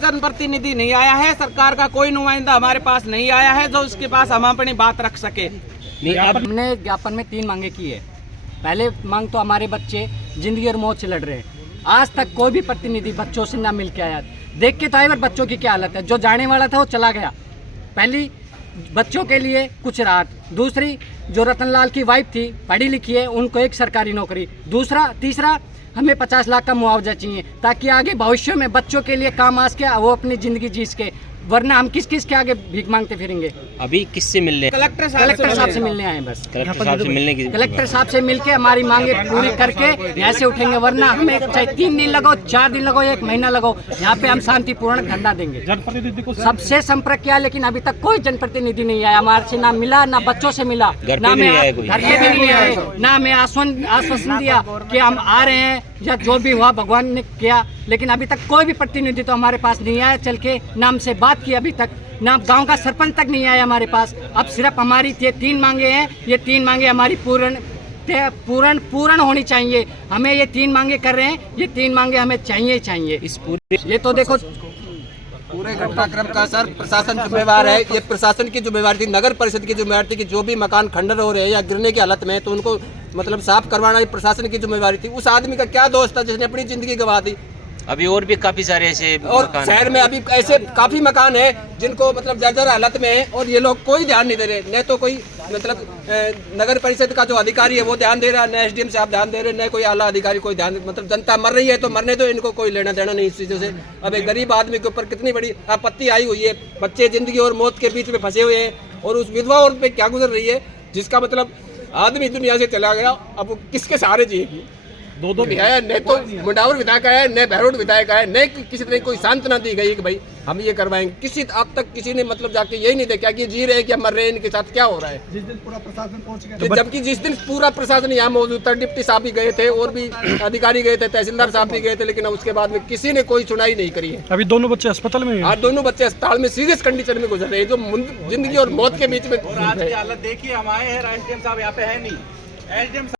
जनप्रतिनिधि नहीं आया है, सरकार का कोई नुमाइंदा हमारे पास नहीं आया है जो उसके पास हम अपनी बात रख सके। हमने ज्ञापन में 3 मांगे की है। पहले मांग तो हमारे बच्चे जिंदगी और मौत से लड़ रहे हैं, आज तक कोई भी प्रतिनिधि बच्चों से ना मिल के आया। देख के तो आए बच्चों की क्या हालत है, जो जाने वाला था वो चला गया। पहली बच्चों के लिए कुछ राहत, दूसरी जो रतनलाल की वाइफ थी पढ़ी लिखी है उनको एक सरकारी नौकरी, तीसरा हमें 50 लाख का मुआवजा चाहिए ताकि आगे भविष्य में बच्चों के लिए काम आ सके, वो अपनी ज़िंदगी जी सके, वरना हम किस किस के आगे भीख मांगते फिरेंगे। अभी किससे मिलने? कलेक्टर साहब से मिलने आए बस। कलेक्टर साहब से मिलने की? कलेक्टर साहब से मिलके हमारी मांगे पूरी करके यहाँ से उठेंगे, वरना हमें चाहे 3 दिन लगो, 4 दिन लगो, 1 महीना लगो, यहाँ पे हम शांतिपूर्ण धरना देंगे। जनप्रतिनिधि को सबसे संपर्क किया लेकिन अभी तक कोई जनप्रतिनिधि नहीं आया, हमारे से ना मिला, ना बच्चों से मिला, घर ना पे भी हमें नहीं आया कोई? घर पे भी नहीं आए, ना हमें आश्वासन दिया कि हम आ रहे हैं या जो भी हुआ भगवान ने किया, लेकिन अभी तक कोई भी प्रतिनिधि तो हमारे पास नहीं आया चल के, ना हमसे बात की अभी तक, ना गांव का सरपंच तक नहीं आया हमारे पास। अब सिर्फ हमारी ये 3 मांगे हैं, ये 3 मांगे हमारी पूर्ण होनी चाहिए। हमें ये 3 मांगे कर रहे हैं, ये 3 मांगे हमें चाहिए। इस पूरे ये तो देखो पूरे घटनाक्रम का सर प्रशासन जिम्मेवार है। ये प्रशासन की जिम्मेवारी थी, नगर परिषद की जिम्मेवारी थी कि जो भी मकान खंडर हो रहे हैं या गिरने की हालत में है तो उनको मतलब साफ करवाना ये प्रशासन की जिम्मेवारी थी। उस आदमी का क्या दोष था जिसने अपनी जिंदगी गंवा दी। अभी और भी काफी सारे ऐसे और मकान शहर में अभी ऐसे काफी मकान है जिनको मतलब जर्जर हालत में है और ये लोग कोई ध्यान नहीं दे रहे। न तो कोई मतलब नगर परिषद का जो अधिकारी है वो ध्यान दे रहा है, न एसडीएम साहब ध्यान दे रहे, न कोई आला अधिकारी कोई ध्यान, मतलब जनता मर रही है तो मरने दो, इनको कोई लेना देना नहीं इस चीज़ों से। अब एक गरीब आदमी के ऊपर कितनी बड़ी आपत्ति आई हुई है, बच्चे जिंदगी और मौत के बीच में फंसे हुए हैं और उस विधवा औरत पे क्या गुजर रही है जिसका मतलब आदमी दुनिया से चला गया, अब वो किसके सहारे जिएगी। 2 विधायक है, न तो मुंडावर विधायक है, न बहरोड विधायक है, न किसी तरह कोई सांत्वना दी गई कि भाई हम ये करवाएंगे। किसी अब तक किसी ने मतलब जाके यही नहीं देखा कि ये जी रहे हैं कि मर रहे हैं, इनके साथ क्या हो रहा है। जिस दिन पूरा प्रशासन पहुंच गया, जबकि जिस दिन पूरा प्रशासन यहाँ मौजूद था, डिप्टी साहब भी गए थे और भी अधिकारी गए थे, तहसीलदार साहब भी गए थे, लेकिन उसके बाद में किसी ने कोई सुनाई नहीं करी है। अभी दोनों बच्चे अस्पताल में हैं। आज दोनों बच्चे अस्पताल में सीरियस कंडीशन में गुजर रहे हैं, जो जिंदगी और मौत के बीच में। हालत देखिए, हम आए हैं, एसडीएम साहब यहाँ पे है नहीं, एसडीएम